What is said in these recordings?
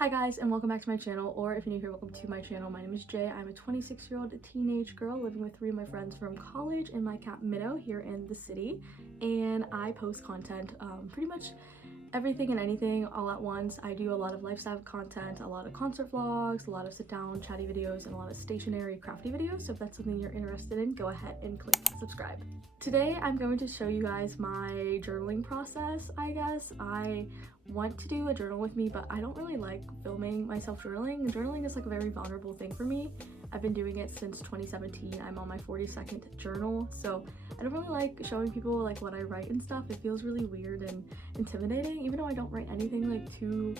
Hi guys, and welcome back to my channel, or if you're new here, welcome to my channel. My name is Jay. I'm a 26-year-old teenage girl living with 3 of my friends from college in my cat Minnow here in the city, and I post content pretty much everything and anything all at once. I do a lot of lifestyle content, a lot of concert vlogs, a lot of sit-down chatty videos, and a lot of stationary crafty videos. So if that's something you're interested in, go ahead and click subscribe. Today I'm going to show you guys my journaling process, I guess. I want to do a journal with me, but I don't really like filming myself journaling. Journaling is like a very vulnerable thing for me. I've been doing it since 2017. I'm on my 42nd journal, so I don't really like showing people like what I write and stuff. It feels really weird and intimidating, even though I don't write anything like too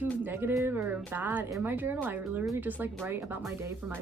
negative or bad in my journal. I literally just like write about my day from my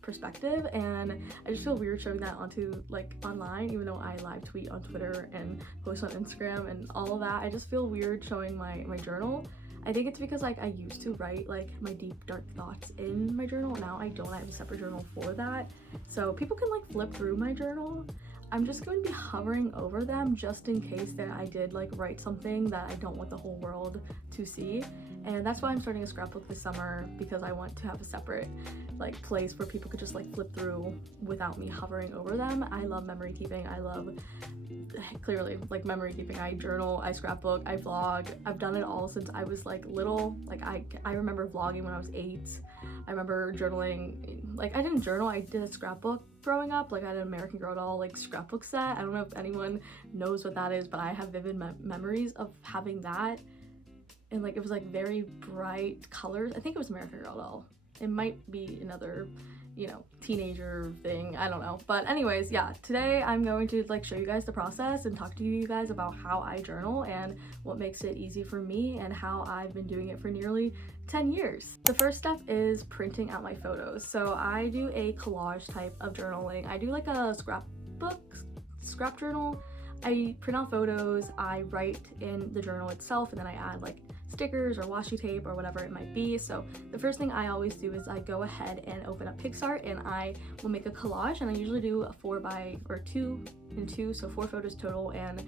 perspective, and I just feel weird showing that onto like online, even though I live tweet on Twitter and post on Instagram and all of that. I just feel weird showing my journal. I think it's because like I used to write like my deep dark thoughts in my journal. Now I don't. I have a separate journal for that, so people can like flip through my journal. I'm just going to be hovering over them just in case that I did like write something that I don't want the whole world to see. And that's why I'm starting a scrapbook this summer, because I want to have a separate like place where people could just like flip through without me hovering over them. I love memory keeping. I love clearly like memory keeping. I journal, I scrapbook, I vlog. I've done it all since I was like little. Like I remember vlogging when I was 8. I remember journaling. Like I didn't journal, I did a scrapbook growing up. Like I had an American Girl doll like scrapbook set. I don't know if anyone knows what that is, but I have vivid memories of having that. And like it was like very bright colors. I think it was American Girl doll. It might be another, you know, teenager thing, I don't know. But anyways, yeah, today I'm going to like show you guys the process and talk to you guys about how I journal and what makes it easy for me and how I've been doing it for nearly 10 years. The first step is printing out my photos. So I do a collage type of journaling. I do like a scrap journal. I print out photos, I write in the journal itself, and then I add like stickers or washi tape or whatever it might be. So the first thing I always do is I go ahead and open up PicsArt and I will make a collage, and I usually do a 2 and 2, so 4 photos total, and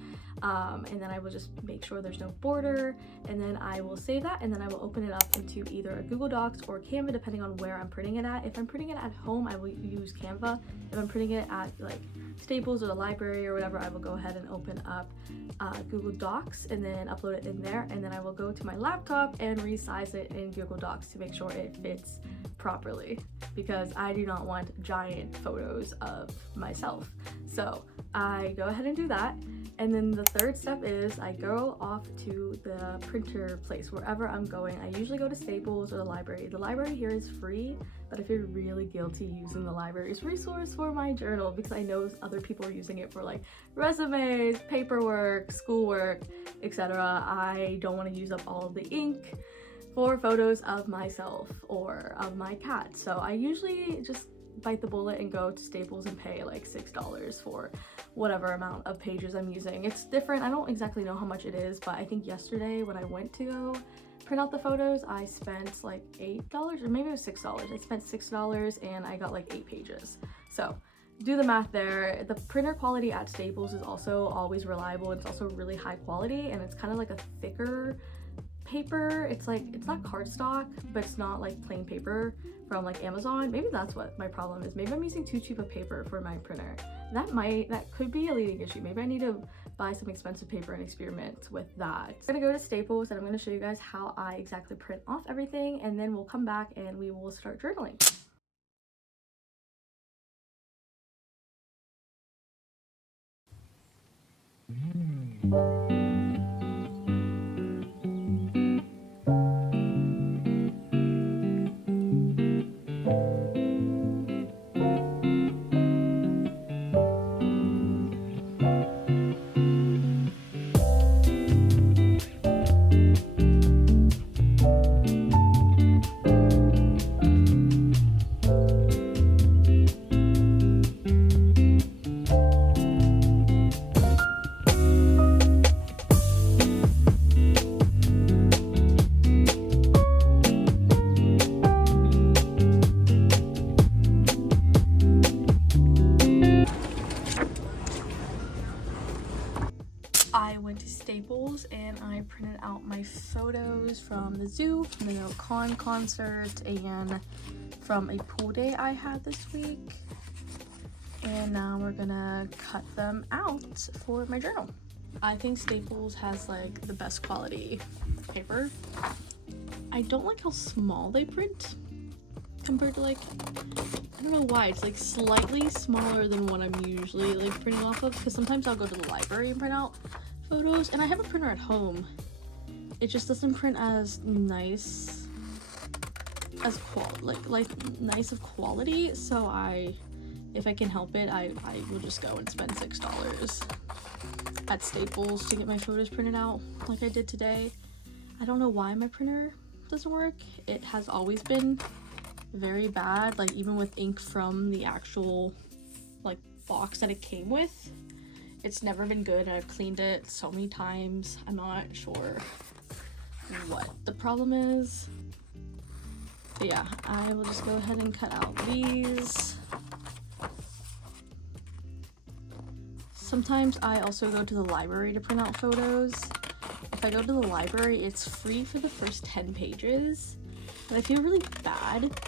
then I will just make sure there's no border, and then I will save that, and then I will open it up into either a Google Docs or Canva, depending on where I'm printing it at. If I'm printing it at home, I will use Canva. If I'm printing it at like Staples or the library or whatever, I will go ahead and open up Google Docs and then upload it in there, and then I will go to my laptop and resize it in Google Docs to make sure it fits properly, because I do not want giant photos of myself. So I go ahead and do that, and then the third step is I go off to the printer place wherever I'm going. I usually go to Staples or the library. The library here is free, but I feel really guilty using the library's resource for my journal because I know other people are using it for like resumes, paperwork, schoolwork, etc. I don't want to use up all of the ink for photos of myself or of my cat, so I usually just bite the bullet and go to Staples and pay like $6 for whatever amount of pages I'm using. It's different. I don't exactly know how much it is, but I think yesterday when I went to go print out the photos, I spent like $8 or maybe it was $6. I spent $6 and I got like 8 pages. So do the math there. The printer quality at Staples is also always reliable. It's also really high quality, and it's kind of like a thicker paper. It's like, it's not cardstock, but it's not like plain paper from like Amazon. Maybe that's what my problem is. Maybe I'm using too cheap a paper for my printer. That could be a leading issue. Maybe I need to buy some expensive paper and experiment with that. I'm gonna go to Staples and I'm gonna show you guys how I exactly print off everything, and then we'll come back and we will start journaling. the zoo, from the kahan concert, and from a pool day I had this week. And now we're gonna cut them out for my journal. I think Staples has like the best quality paper. I don't like how small they print compared to like, I don't know why, it's like slightly smaller than what I'm usually like printing off of, because sometimes I'll go to the library and print out photos, and I have a printer at home. It just doesn't print as nice as nice of quality, so if I can help it, I will just go and spend $6 at Staples to get my photos printed out like I did today. I don't know why my printer doesn't work. It has always been very bad, like even with ink from the actual like box that it came with. It's never been good. I've cleaned it so many times. I'm not sure what the problem is. But yeah, I will just go ahead and cut out these. Sometimes I also go to the library to print out photos. If I go to the library, it's free for the first 10 pages. But I feel really bad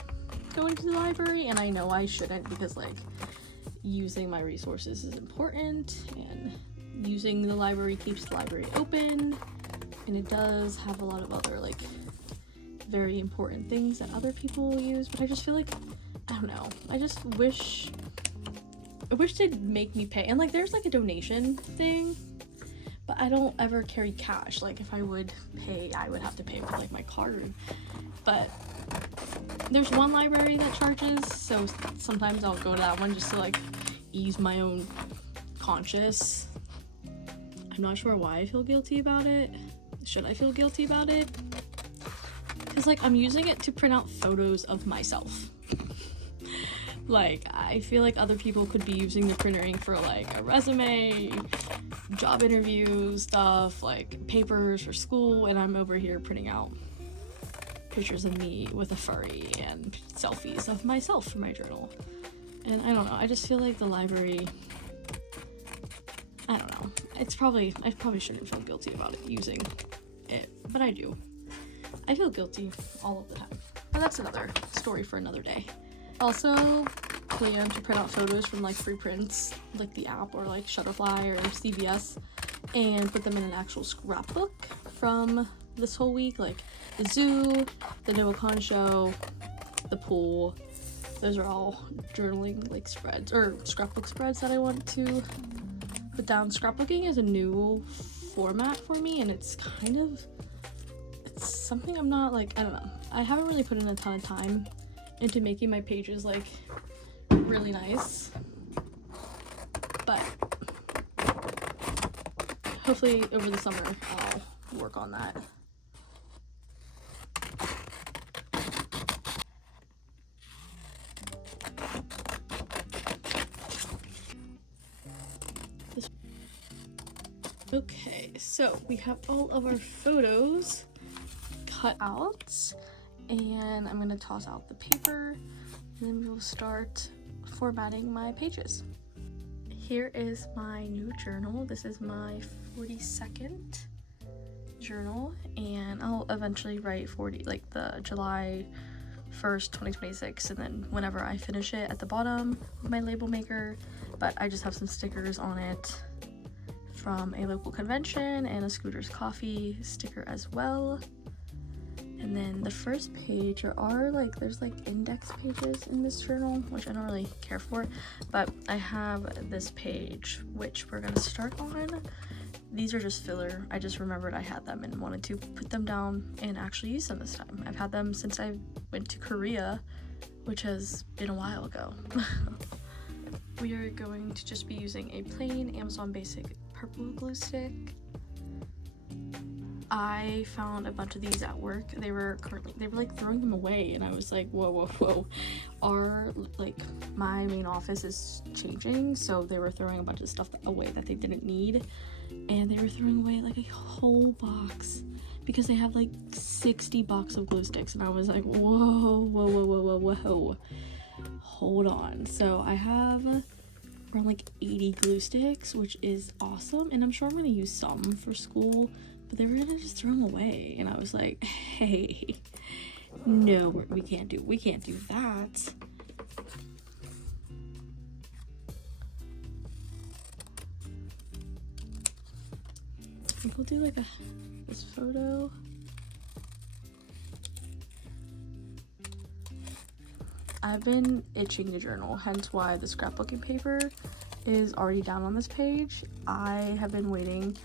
going to the library, and I know I shouldn't, because like using my resources is important, and using the library keeps the library open, and it does have a lot of other like very important things that other people use. But I just feel like, I don't know, I wish they'd make me pay. And like there's like a donation thing, but I don't ever carry cash. Like if I would pay, I would have to pay with like my card. But there's one library that charges, so sometimes I'll go to that one just to like ease my own conscience. I'm not sure why I feel guilty about it. Should I feel guilty about it? Because like I'm using it to print out photos of myself. Like I feel like other people could be using the printer ink for like a resume, job interview stuff, like papers for school, and I'm over here printing out pictures of me with a furry and selfies of myself for my journal. And I don't know, I just feel like the library, I don't know, I probably shouldn't feel guilty about it using it, but I do. I feel guilty all of the time. But that's another story for another day. Also plan to print out photos from like free prints, like the app, or like Shutterfly or CVS, and put them in an actual scrapbook from this whole week, like the zoo, the Noah Khan show, the pool. Those are all journaling like spreads or scrapbook spreads that I want to put down. Scrapbooking is a new format for me, and it's something I'm not like, I don't know, I haven't really put in a ton of time into making my pages like really nice, but hopefully over the summer I'll work on that. Okay, so we have all of our photos cut out, and I'm gonna toss out the paper, and then we will start formatting my pages. Here is my new journal. This is my 42nd journal, and I'll eventually write 40, like the July 1st, 2026, and then whenever I finish it at the bottom with my label maker. But I just have some stickers on it from a local convention, and a Scooter's Coffee sticker as well. And then the first page there's like index pages in this journal, which I don't really care for, but I have this page which we're gonna start on. These are just filler. I just remembered I had them and wanted to put them down and actually use them this time. I've had them since I went to Korea, which has been a while ago. We are going to just be using a plain Amazon Basic purple glue stick. I found a bunch of these at work. They were like throwing them away, and I was like, whoa. My main office is changing, so they were throwing a bunch of stuff away that they didn't need, and they were throwing away like a whole box because they have like 60 boxes of glue sticks, and I was like, whoa, hold on. So I have around like 80 glue sticks, which is awesome, and I'm sure I'm gonna use some for school, but they were gonna just throw them away, and I was like, hey, no, we can't do that. I think we'll do like this photo. I've been itching to journal, hence why the scrapbooking paper is already down on this page. I have been waiting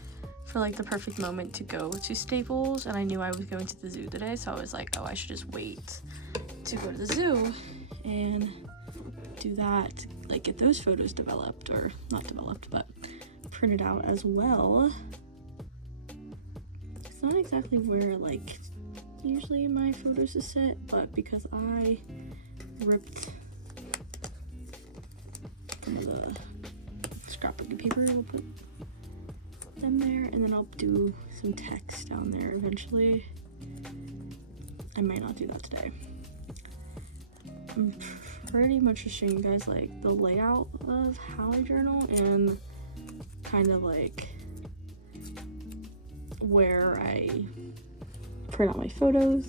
for like the perfect moment to go to Staples, and I knew I was going to the zoo today, so I was like, oh, I should just wait to go to the zoo and do that, like get those photos developed, or not developed, but printed out as well. It's not exactly where like usually my photos is set, but because I ripped some of the scrapbooking paper, I'll put them there, and then I'll do some text down there eventually. I might not do that today. I'm pretty much just showing you guys like the layout of how I journal and kind of like where I print out my photos.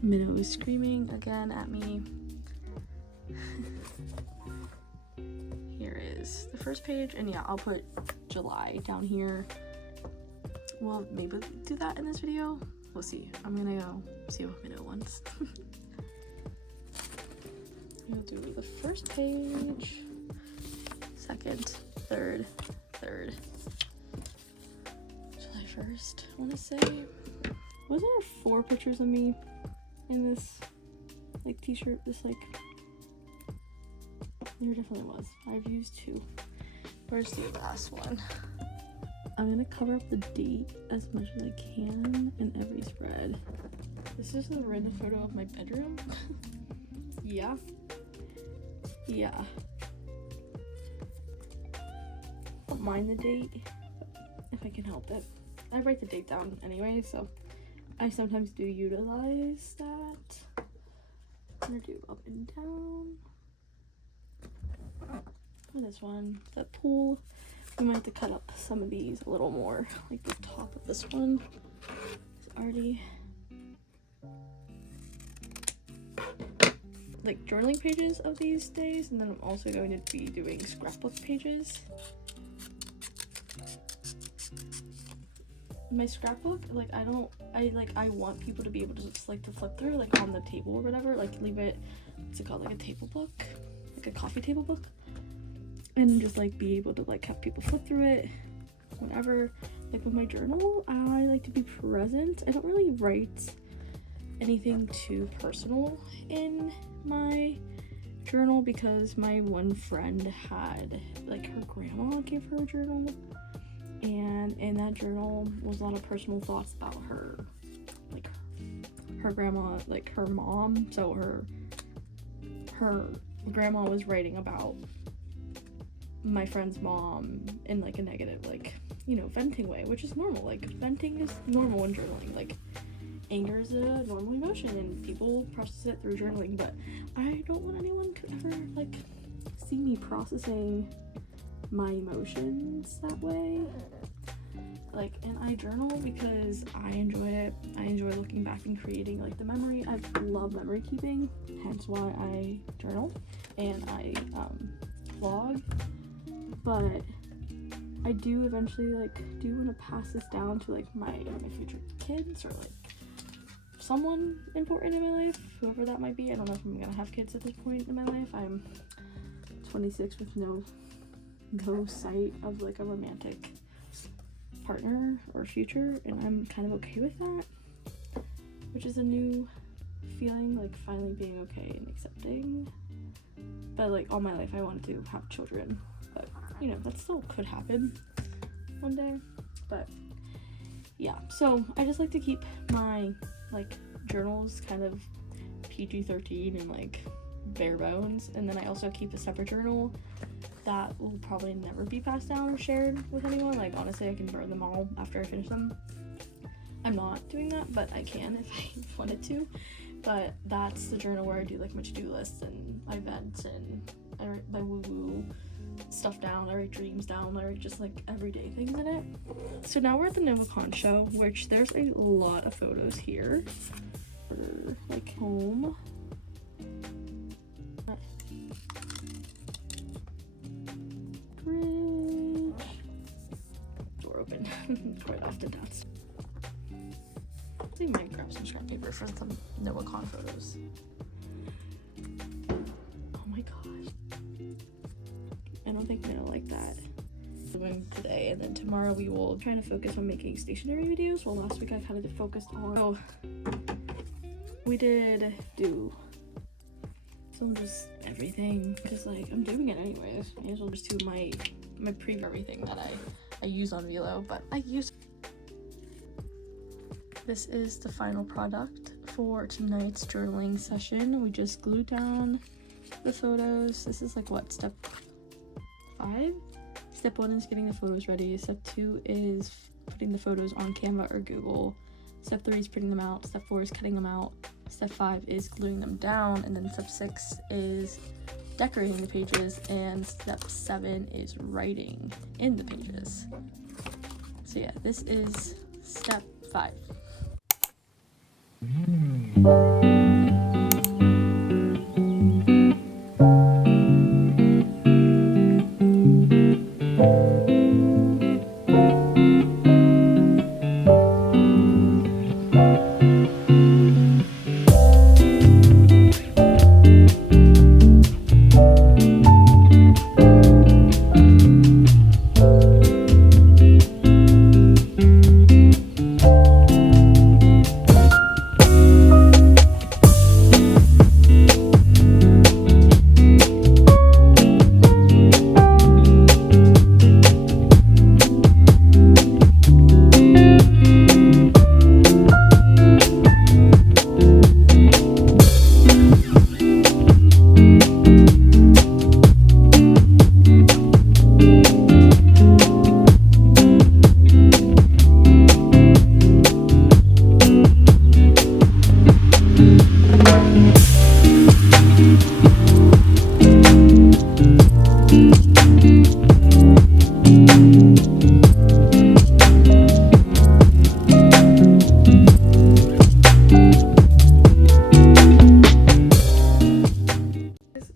Minnow is screaming again at me. Here is the first page, and yeah, I'll put July down here. Well, maybe do that in this video. We'll see. I'm gonna go see what Minnow wants. I'll do the first page, second, third. July 1st, I want to say. Was there 4 pictures of me in this like t-shirt? This like, there definitely was. I've used 2. Where's the last one? I'm gonna cover up the date as much as I can in every spread. This is a random photo of my bedroom. Yeah. Don't mind the date if I can help it. I write the date down anyway, so I sometimes do utilize that. I'm gonna do up and down. For this one, that pool, we might have to cut up some of these a little more. Like the top of this one is already like journaling pages of these days, and then I'm also going to be doing scrapbook pages. My scrapbook, like I want people to be able to just like to flip through like on the table or whatever, like leave it, what's it called, like a table book, like a coffee table book, and just like be able to like have people flip through it whenever. Like with my journal, I like to be present. I don't really write anything too personal in my journal because my one friend had, like, her grandma gave her a journal, and in that journal was a lot of personal thoughts about her, like her grandma, like her mom. So her grandma was writing about my friend's mom in like a negative, like, you know, venting way, which is normal. Like venting is normal in journaling. Like anger is a normal emotion and people process it through journaling, but I don't want anyone to ever like see me processing my emotions that way. Like, and I journal because I enjoy it. I enjoy looking back and creating like the memory. I love memory keeping, hence why I journal and I vlog. But I do eventually like do want to pass this down to like my future kids or like someone important in my life, whoever that might be. I don't know if I'm gonna have kids at this point in my life. I'm 26 with no sight of like a romantic partner or future, and I'm kind of okay with that, which is a new feeling, like finally being okay and accepting. But like all my life I wanted to have children, but you know, that still could happen one day. But yeah, so I just like to keep my like journals kind of PG-13 and like bare bones, and then I also keep a separate journal that will probably never be passed down or shared with anyone. Like honestly, I can burn them all after I finish them. I'm not doing that, but I can if I wanted to. But that's the journal where I do like my to-do lists and my events, and I write my woo-woo stuff down, I write dreams down, I write just like everyday things in it. So now we're at the NovaCon show, which there's a lot of photos here for like home. Fridge. Door open. Quite often that's. I might grab some scrap paper for some NovaCon photos. Oh my gosh. I don't think I'm gonna like that. Doing today, and then tomorrow we will try to focus on making stationery videos. Well, last week I kind of focused on. Oh, we did do some just everything because like I'm doing it anyways. May as well just do my preview everything that I use on Velo, but I use. This is the final product for tonight's journaling session. We just glued down the photos. This is like what, step 5? Step 1 is getting the photos ready. Step 2 is putting the photos on Canva or Google. Step 3 is printing them out. Step 4 is cutting them out. Step 5 is gluing them down. And then step 6 is decorating the pages. And step 7 is writing in the pages. So yeah, this is step 5.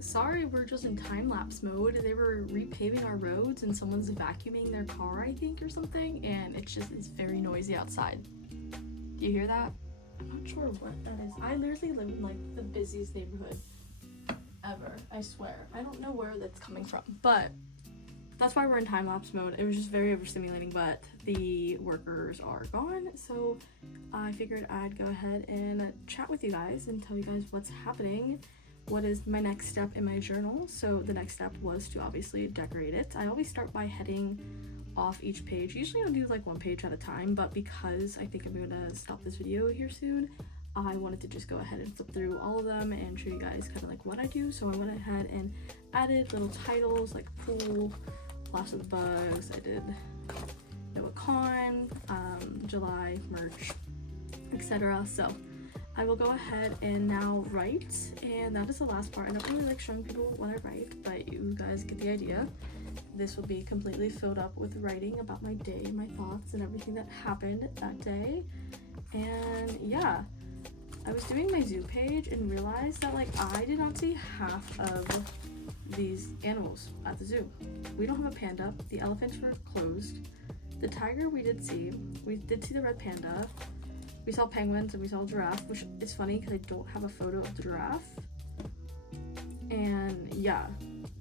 Sorry, we're just in time-lapse mode. They were repaving our roads and someone's vacuuming their car, I think, or something, and it's very noisy outside. Do you hear that? I'm not sure what that is. I literally live in like the busiest neighborhood ever, I swear. I don't know where that's coming from, but that's why we're in time-lapse mode. It was just very overstimulating, but the workers are gone, so I figured I'd go ahead and chat with you guys and tell you guys what's happening. What is my next step in my journal? So the next step was to obviously decorate it. I always start by heading off each page. Usually I'll do like one page at a time, but because I think I'm gonna stop this video here soon, I wanted to just go ahead and flip through all of them and show you guys kind of like what I do. So I went ahead and added little titles like pool, Flash of the Bugs. I did NovaCon, July merch, etc. So I will go ahead and now write, and that is the last part. I don't really like showing people what I write, but you guys get the idea. This will be completely filled up with writing about my day, my thoughts, and everything that happened that day. And yeah, I was doing my zoo page and realized that like I did not see half of these animals at the zoo. We don't have a panda. The elephants were closed. The tiger we did see. We did see the red panda. We saw penguins and we saw a giraffe, which is funny because I don't have a photo of the giraffe. And yeah,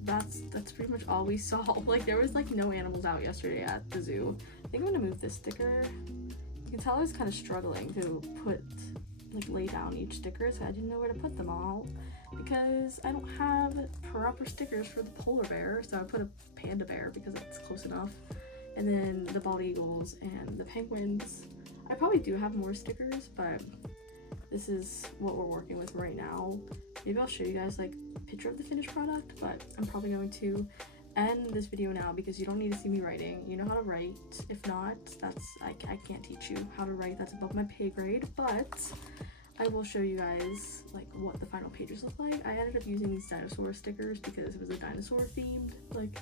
that's pretty much all we saw. Like there was like no animals out yesterday at the zoo. I think I'm gonna move this sticker. You can tell I was kind of struggling to lay down each sticker, so I didn't know where to put them all because I don't have proper stickers for the polar bear. So I put a panda bear because it's close enough, and then the bald eagles and the penguins. I probably do have more stickers, but this is what we're working with right now. Maybe I'll show you guys like a picture of the finished product, but I'm probably going to end this video now because you don't need to see me writing. You know how to write. If not, I can't teach you how to write. That's above my pay grade, but I will show you guys like what the final pages look like. I ended up using these dinosaur stickers because it was a dinosaur themed like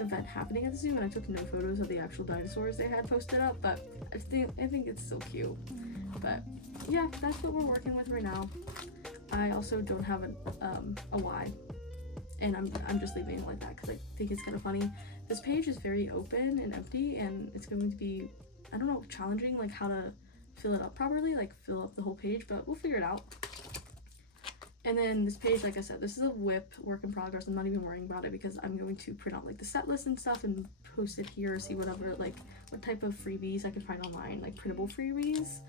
event happening at the zoo, and I took no photos of the actual dinosaurs they had posted up, but I think it's so cute. But yeah, that's what we're working with right now. I also don't have a Y, and I'm just leaving it like that because I think it's kind of funny. This page is very open and empty, and it's going to be, I don't know, challenging, like how to fill it up properly, like fill up the whole page, but we'll figure it out. And then this page, like I said, this is a whip work in progress. I'm not even worrying about it because I'm going to print out like the set list and stuff and post it here, see whatever, like what type of freebies I can find online, like printable freebies.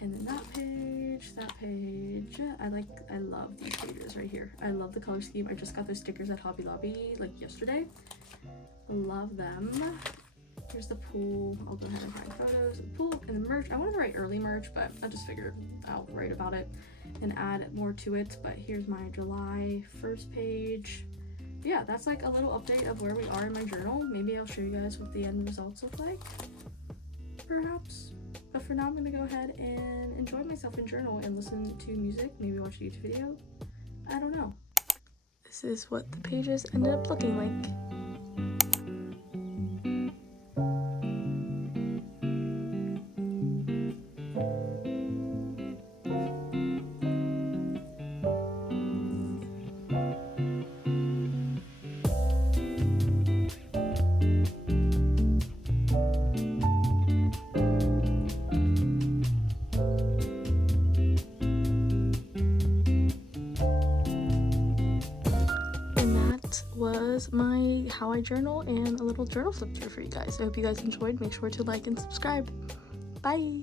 And then that page, I love these pages right here. I love the color scheme. I just got those stickers at Hobby Lobby like yesterday. Love them. Here's the pool. I'll go ahead and find photos of the pool and the merch. I wanted to write early merch, but I just figured I'll write about it and add more to it. But here's my July 1st page. Yeah, that's like a little update of where we are in my journal. Maybe I'll show you guys what the end results look like, perhaps. But for now, I'm gonna go ahead and enjoy myself in journal and listen to music, maybe watch a YouTube video. I don't know. This is what the pages ended up looking like. Was my how I journal and a little journal flip through for you guys. I hope you guys enjoyed. Make sure to like and subscribe. Bye.